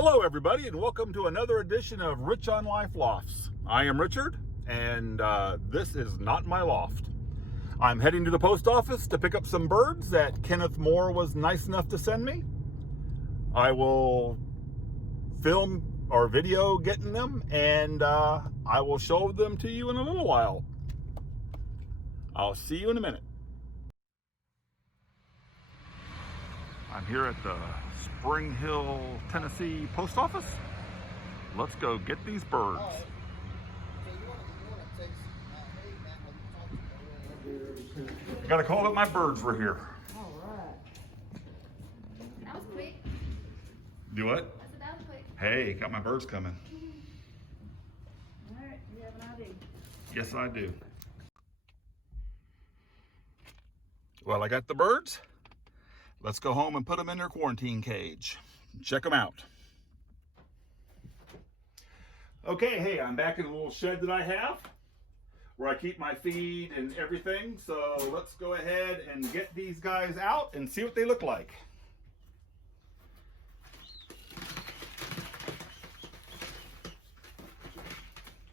Hello everybody, and welcome to another edition of Rich on Life Lofts. I am Richard, and this is not my loft. I'm heading to the post office to pick up some birds that Kenneth Moore was nice enough to send me. I will film or video getting them, and I will show them to you in a little while. I'll see you in a minute. I'm here at the Spring Hill, Tennessee post office. Let's go get these birds. I got a call that my birds were here. All right. That was quick. Do what? I said that was quick. Hey, got my birds coming. All right, you have an ID. Yes, I do. Well, I got the birds. Let's go home and put them in their quarantine cage. Check them out. Okay, hey, I'm back in a little shed that I have where I keep my feed and everything. So let's go ahead and get these guys out and see what they look like.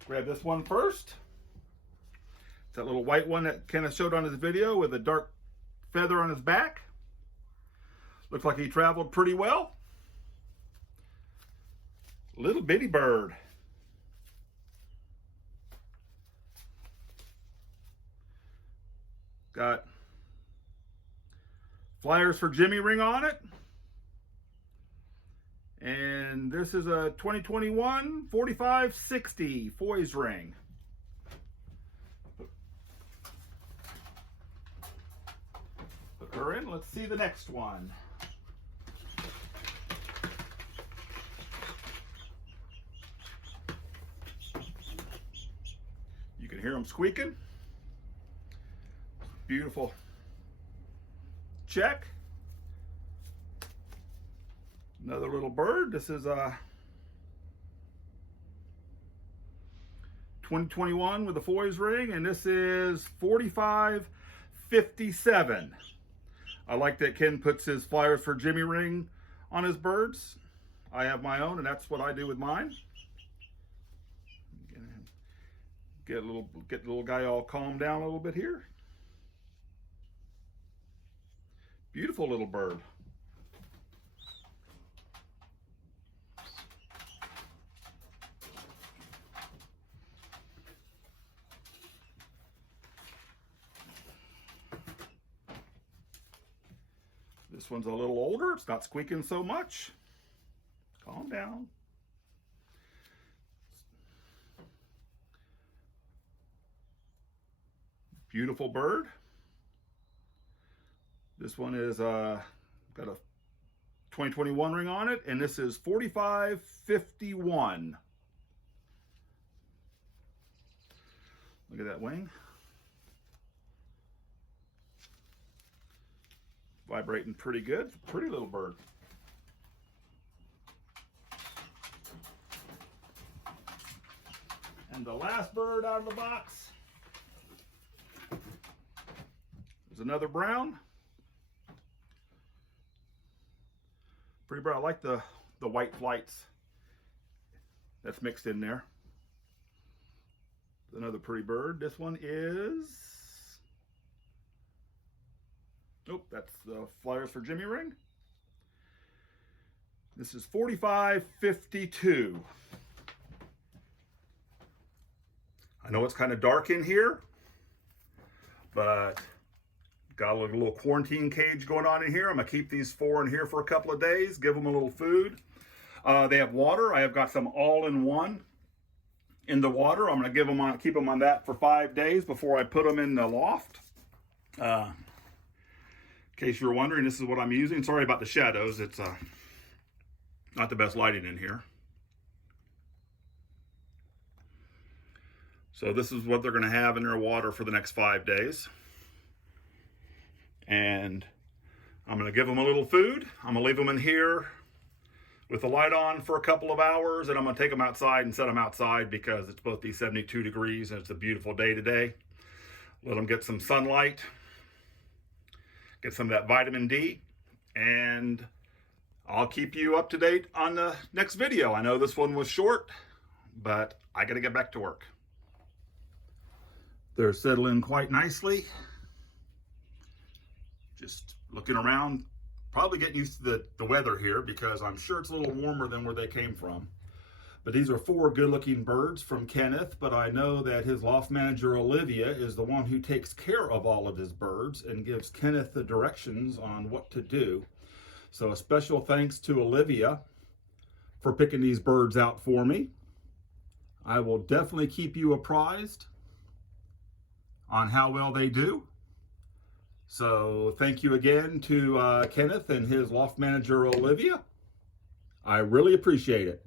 Grab this one first. It's that little white one that Kenneth showed on his video with a dark feather on his back. Looks like he traveled pretty well. Little bitty bird. Got flyers for Jimmy ring on it. And this is a 2021 4560 Foy's ring. Put her in. Let's see the next one. You can hear them squeaking. Beautiful check. Another little bird. This is a 2021 with a Foy's ring, and this is 4557. I like that Ken puts his flyers for Jimmy ring on his birds. I have my own, and that's what I do with mine. Get the little guy all calmed down a little bit here. Beautiful little bird. This one's a little older. It's not squeaking so much. Calm down. Beautiful bird. This one is got a 2021 ring on it, and this is 4551. Look at that wing. Vibrating pretty good. It's a pretty little bird. And the last bird out of the box is another brown. Pretty brown. I like the white flights that's mixed in there. Another pretty bird. This one is, nope, that's the flyers for Jimmy ring. This is 4552. I know it's kind of dark in here, but got a little quarantine cage going on in here. I'm gonna keep these four in here for a couple of days, give them a little food. They have water. I have got some all-in-one in the water. I'm gonna keep them on that for 5 days before I put them in the loft. In case you're wondering, this is what I'm using. Sorry about the shadows. It's not the best lighting in here. So this is what they're gonna have in their water for the next 5 days. And I'm going to give them a little food. I'm going to leave them in here with the light on for a couple of hours, and I'm going to take them outside and set them outside because it's supposed to be 72 degrees and it's a beautiful day today. Let them get some sunlight, get some of that vitamin D, and I'll keep you up to date on the next video. I know this one was short, but I got to get back to work. They're settling quite nicely. Just looking around, probably getting used to the weather here because I'm sure it's a little warmer than where they came from. But these are 4 good-looking birds from Kenneth, but I know that his loft manager, Olivia, is the one who takes care of all of his birds and gives Kenneth the directions on what to do. So a special thanks to Olivia for picking these birds out for me. I will definitely keep you apprised on how well they do. So thank you again to Kenneth and his loft manager, Olivia. I really appreciate it.